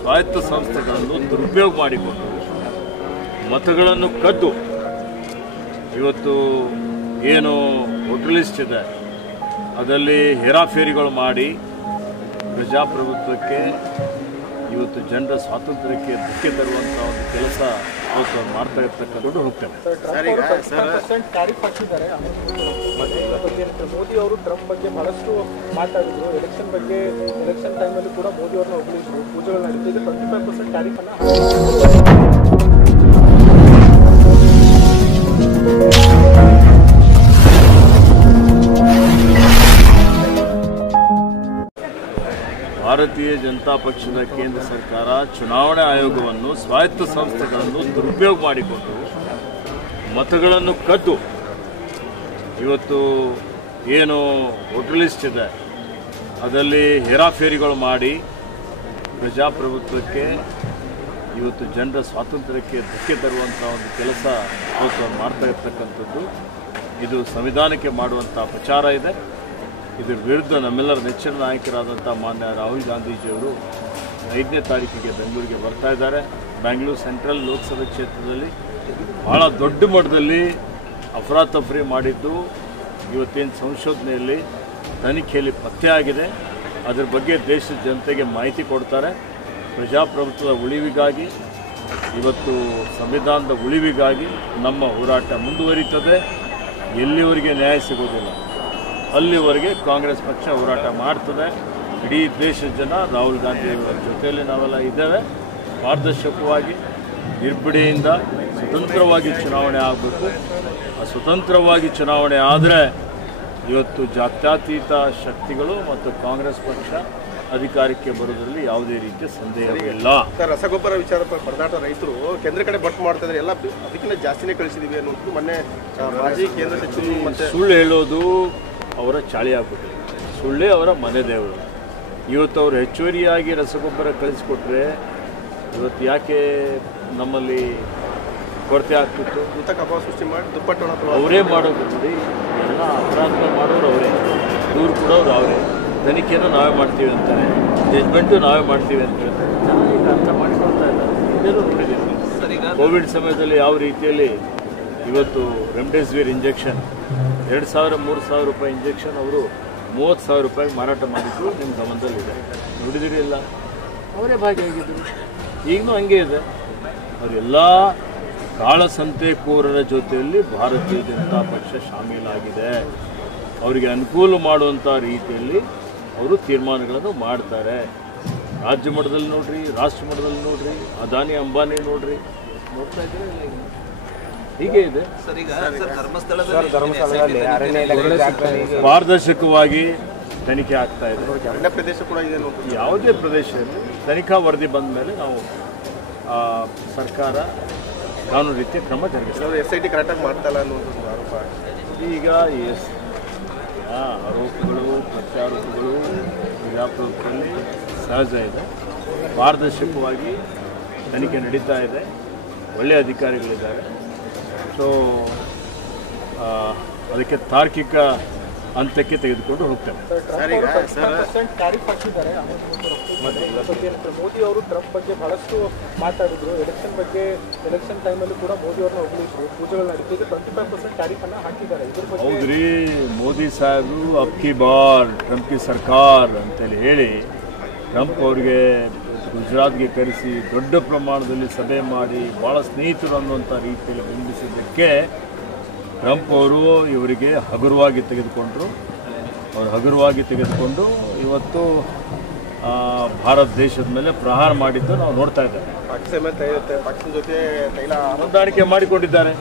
ಸ್ವಾಯತ್ತ ಸಂಸ್ಥೆಗಳನ್ನು ದುರುಪಯೋಗ ಮಾಡಿಕೊಂಡು ಮತಗಳನ್ನು ಕದ್ದು ಇವತ್ತು ಏನು ವೋಟರ್ ಲಿಸ್ಟ್ ಇದೆ ಅದರಲ್ಲಿ ಹೇರಾಫೇರಿಗಳು ಮಾಡಿ ಪ್ರಜಾಪ್ರಭುತ್ವಕ್ಕೆ ಇವತ್ತು ಜನರ ಸ್ವಾತಂತ್ರ್ಯಕ್ಕೆ ಧಕ್ಕೆ ತರುವಂಥ ಒಂದು ಕೆಲಸ ಅವತ್ತು ಮಾಡ್ತಾ ಇರ್ತಕ್ಕಂಥದ್ದು ಹೋಗ್ತೇವೆ. ಮೋದಿ ಅವರು ಟ್ರಂಪ್ ಬಗ್ಗೆ ಬಹಳಷ್ಟು ಮಾತಾಡಿದ್ರು. ಎಲೆಕ್ಷನ್ ಬಗ್ಗೆ ಎಲೆಕ್ಷನ್ ಟೈಮಲ್ಲಿ ಕೂಡ ಮೋದಿ ಅವ್ರನ್ನ ಹೊಗಳಿದ್ರು, ಪೂಜೆಗಳು ನಡೀತಿದೆ. 25% ಟ್ಯಾರಿಫ್ ಭಾರತೀಯ ಜನತಾ ಪಕ್ಷದ ಕೇಂದ್ರ ಸರ್ಕಾರ ಚುನಾವಣಾ ಆಯೋಗವನ್ನು ಸ್ವಾಯತ್ತ ಸಂಸ್ಥೆಗಳನ್ನು ದುರುಪಯೋಗ ಮಾಡಿಕೊಂಡು ಮತಗಳನ್ನು ಕದ್ದು ಇವತ್ತು ಏನು ವೋಟರ್ ಲಿಸ್ಟ್ ಇದೆ ಅದರಲ್ಲಿ ಹೇರಾಫೇರಿಗಳು ಮಾಡಿ ಪ್ರಜಾಪ್ರಭುತ್ವಕ್ಕೆ ಇವತ್ತು ಜನರ ಸ್ವಾತಂತ್ರ್ಯಕ್ಕೆ ಧಕ್ಕೆ ತರುವಂಥ ಒಂದು ಕೆಲಸ ಅವತ್ತು ಮಾಡ್ತಾ ಇರ್ತಕ್ಕಂಥದ್ದು ಇದು ಸಂವಿಧಾನಕ್ಕೆ ಮಾಡುವಂಥ ಪ್ರಚಾರ ಇದೆ. ಇದರ ವಿರುದ್ಧ ನಮ್ಮೆಲ್ಲರ ನೆಚ್ಚಿನ ನಾಯಕರಾದಂಥ ಮಾನ್ಯ ರಾಹುಲ್ ಗಾಂಧೀಜಿಯವರು 5ನೇ ತಾರೀಕಿಗೆ ಬೆಂಗಳೂರಿಗೆ ಬರ್ತಾ ಇದ್ದಾರೆ. ಬೆಂಗಳೂರು ಸೆಂಟ್ರಲ್ ಲೋಕಸಭೆ ಕ್ಷೇತ್ರದಲ್ಲಿ ಭಾಳ ದೊಡ್ಡ ಮಟ್ಟದಲ್ಲಿ ಅಫರಾತಫರಿ ಮಾಡಿದ್ದು ಇವತ್ತೇನು ಸಂಶೋಧನೆಯಲ್ಲಿ ತನಿಖೆಯಲ್ಲಿ ಪತ್ತೆಯಾಗಿದೆ. ಅದರ ಬಗ್ಗೆ ದೇಶದ ಜನತೆಗೆ ಮಾಹಿತಿ ಕೊಡ್ತಾರೆ. ಪ್ರಜಾಪ್ರಭುತ್ವದ ಉಳಿವಿಗಾಗಿ ಇವತ್ತು ಸಂವಿಧಾನದ ಉಳಿವಿಗಾಗಿ ನಮ್ಮ ಹೋರಾಟ ಮುಂದುವರಿತದೆ. ಎಲ್ಲಿವರೆಗೆ ನ್ಯಾಯ ಸಿಗೋದಿಲ್ಲ ಅಲ್ಲಿವರೆಗೆ ಕಾಂಗ್ರೆಸ್ ಪಕ್ಷ ಹೋರಾಟ ಮಾಡ್ತದೆ. ಇಡೀ ದೇಶದ ಜನ ರಾಹುಲ್ ಗಾಂಧಿಯವರ ಜೊತೆಯಲ್ಲಿ ನಾವೆಲ್ಲ ಇದ್ದೇವೆ. ಪಾರದರ್ಶಕವಾಗಿ ನಿರ್ಬಿಡೆಯಿಂದ ಸ್ವತಂತ್ರವಾಗಿ ಚುನಾವಣೆ ಆಗಬೇಕು. ಆ ಸ್ವತಂತ್ರವಾಗಿ ಚುನಾವಣೆ ಆದರೆ ಇವತ್ತು ಜಾತ್ಯತೀತ ಶಕ್ತಿಗಳು ಮತ್ತು ಕಾಂಗ್ರೆಸ್ ಪಕ್ಷ ಅಧಿಕಾರಕ್ಕೆ ಬರೋದ್ರಲ್ಲಿ ಯಾವುದೇ ರೀತಿಯ ಸಂದೇಹವಿಲ್ಲ. ರಸಗೊಬ್ಬರ ವಿಚಾರ ಪರದಾಟ ರೈತರು ಕೇಂದ್ರ ಕಡೆ ಬಟ್ ಮಾಡ್ತಾ ಇದ್ದಾರೆ, ಎಲ್ಲ ಅದಕ್ಕಿಂತ ಜಾಸ್ತಿನೇ ಕಳಿಸಿದೀವಿ ಅನ್ನೋದು ಮೊನ್ನೆ ಮಾಜಿ ಕೇಂದ್ರ ಸಚಿವರು ಮತ್ತೆ ಸುಳ್ಳು ಹೇಳೋದು ಅವರ ಚಾಳಿ ಆಗ್ಬಿಟ್ಟಿದೆ. ಸುಳ್ಳೇ ಅವರ ಮನೆ ದೇವರು. ಇವತ್ತು ಅವರು ಹೆಚ್ಚುವರಿಯಾಗಿ ರಸಗೊಬ್ಬರ ಕಳಿಸಿಕೊಟ್ರೆ ಇವತ್ತು ಯಾಕೆ ನಮ್ಮಲ್ಲಿ ಕೊರತೆ ಆಗ್ತಿತ್ತು? ಅಭಾವ ಸೃಷ್ಟಿ ಮಾಡಿ ದುಪ್ಪಟ್ಟು ಅವರೇ ಮಾಡೋದು ನೋಡಿ. ಎಲ್ಲ ಅಪರಾಧ ಮಾಡೋರು ಅವರೇ, ದೂರು ಕೊಡೋರು ಅವರೇ, ತನಿಖೆಯನ್ನು ನಾವೇ ಮಾಡ್ತೀವಿ ಅಂತಾರೆ, ಜಜ್ಮೆಂಟು ನಾವೇ ಮಾಡ್ತೀವಿ ಅಂತ ಹೇಳ್ತಾರೆ. ಜನ ಈಗ ಅರ್ಥ ಮಾಡಿಕೊಳ್ತಾ ಇದ್ದಾರೆ. ಇದನ್ನು ನೋಡಿದ್ದೀವಿ ಕೋವಿಡ್ ಸಮಯದಲ್ಲಿ ಯಾವ ರೀತಿಯಲ್ಲಿ ಇವತ್ತು ರೆಮ್ಡೆಸಿವಿರ್ ಇಂಜೆಕ್ಷನ್ 2,000-3,000 ರೂಪಾಯಿ ಇಂಜೆಕ್ಷನ್ ಅವರು 30,000 ರೂಪಾಯಿಗೆ ಮಾರಾಟ ಮಾಡಿದ್ರು. ನಿಮ್ಮ ಗಮನದಲ್ಲಿದೆ, ನೋಡಿದಿರಿ ಇಲ್ಲ? ಅವರೇ ಭಾಗಿಯಾಗಿದ್ದರು. ಈಗಲೂ ಹಂಗೆ ಇದೆ. ಅವರೆಲ್ಲ ಕಾಳಸಂತೆಕೋರರ ಜೊತೆಯಲ್ಲಿ ಭಾರತೀಯ ಜನತಾ ಪಕ್ಷ ಶಾಮೀಲಾಗಿದೆ. ಅವರಿಗೆ ಅನುಕೂಲ ಮಾಡುವಂಥ ರೀತಿಯಲ್ಲಿ ಅವರು ತೀರ್ಮಾನಗಳನ್ನು ಮಾಡ್ತಾರೆ. ರಾಜ್ಯ ಮಟ್ಟದಲ್ಲಿ ನೋಡ್ರಿ, ರಾಷ್ಟ್ರ ಮಟ್ಟದಲ್ಲಿ ನೋಡ್ರಿ, ಅದಾನಿ ಅಂಬಾನಿ ನೋಡ್ರಿ, ನೋಡ್ತಾ ಇದ್ದಾರೆ. ಹೀಗೆ ಇದೆ. ಪಾರದರ್ಶಕವಾಗಿ ತನಿಖೆ ಆಗ್ತಾ ಇದೆ. ಪ್ರದೇಶ ಕೂಡ ಇದೆ. ಯಾವುದೇ ಪ್ರದೇಶದಲ್ಲಿ ತನಿಖಾ ವರದಿ ಬಂದ ಮೇಲೆ ನಾವು ಸರ್ಕಾರ ಕಾನೂನು ರೀತಿಯ ಕ್ರಮ ಜರುಗಿಸ್ತದೆ. SIT ಕರೆಕ್ಟಾಗಿ ಮಾಡ್ತಾ ಇಲ್ಲ ಅನ್ನೋದು ಆರೋಪ. ಈಗ ಆರೋಪಗಳು ಪ್ರತ್ಯಾರೋಪಗಳು ಪ್ರಜಾಪ್ರಭುತ್ವದಲ್ಲಿ ಸಹಜ ಇದೆ. ಪಾರದರ್ಶಕವಾಗಿ ತನಿಖೆ ನಡೀತಾ ಇದೆ. ಒಳ್ಳೆಯ ಅಧಿಕಾರಿಗಳಿದ್ದಾರೆ. ಸೊ ಅದಕ್ಕೆ ತಾರ್ಕಿಕ ಹಂತಕ್ಕೆ ತೆಗೆದುಕೊಂಡು ಹೋಗ್ತೇವೆ. ಮೋದಿ ಅವರು ಟ್ರಂಪ್ ಬಗ್ಗೆ ಬಹಳಷ್ಟು ಮಾತಾಡಿದ್ರು. ಎಲೆಕ್ಷನ್ ಬಗ್ಗೆ ಎಲೆಕ್ಷನ್ ಟೈಮಲ್ಲಿ ಕೂಡ ಮೋದಿ ಅವ್ರನ್ನ ಹೊಗಳಿದ್ರು, ಪೂಜೆಗಳು ನಡೀತಿದೆ. 25% ಟ್ಯಾರಿಫ್ ಅನ್ನ ಹಾಕಿದ್ದಾರೆ. ಇದ್ರ ಬಗ್ಗೆ ಹೌದ್ರಿ, ಮೋದಿ ಸಾಹೇಬರು ಅಬ್ಕಿ ಬಾರ್ ಟ್ರಂಪ್ ಕಿ ಸರ್ಕಾರ್ ಅಂತೇಳಿ ಹೇಳಿ ಟ್ರಂಪ್ ಅವ್ರಿಗೆ ಗುಜರಾತ್ಗೆ ಕರೆಸಿ ದೊಡ್ಡ ಪ್ರಮಾಣದಲ್ಲಿ ಸಭೆ ಮಾಡಿ ಭಾಳ ಸ್ನೇಹಿತರು ಅನ್ನುವಂಥ ರೀತಿಯಲ್ಲಿ ಬಿಂಬಿಸಿದ್ದಕ್ಕೆ ಟ್ರಂಪ್ ಅವರು ಇವರಿಗೆ ಹಗುರವಾಗಿ ತೆಗೆದುಕೊಂಡರು. ಅವರು ಹಗುರವಾಗಿ ತೆಗೆದುಕೊಂಡು ಇವತ್ತು ಭಾರತ ದೇಶದ ಮೇಲೆ ಪ್ರಹಾರ ಮಾಡಿದ್ದು ನಾವು ನೋಡ್ತಾ ಇದ್ದೇವೆ. ಪಾಕಿಸ್ತಾನ ಜೊತೆ ತೈಲ ಹೊಂದಾಣಿಕೆ ಮಾಡಿಕೊಂಡಿದ್ದಾರೆ.